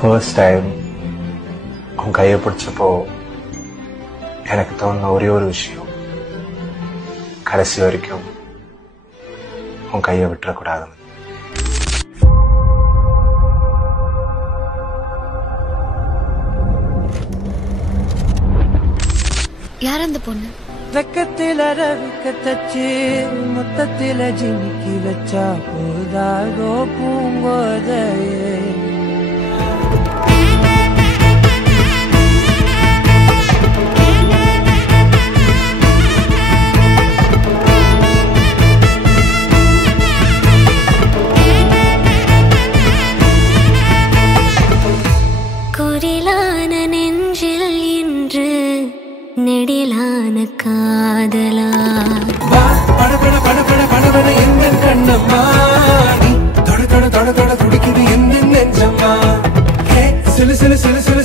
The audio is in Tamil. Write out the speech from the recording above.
ஃபர்ஸ்ட் டைம் உன் கையை பிடிச்சப்போ எனக்கு தோணுன ஒரே ஒரு விஷயம், கடைசி வரைக்கும் உன் கையை விட்டுறக்கூடாதுன்னு. யார் அந்த பொண்ணு? வெக்கத்தில ரவிக்க தச்சு மொத்தத்தில ஜிமிக்கி வச்சா போதாதோ பூங்கோதையே. குரிலான நெஞ்சில் இன்று நெடிலான காதலா படபட படபட படபட எந்த கண்ணம்மா, தொட தொட தொட தொட துடிக்குது எந்த நெஞ்சம்மா. சிலு சிலு சிலு சிலு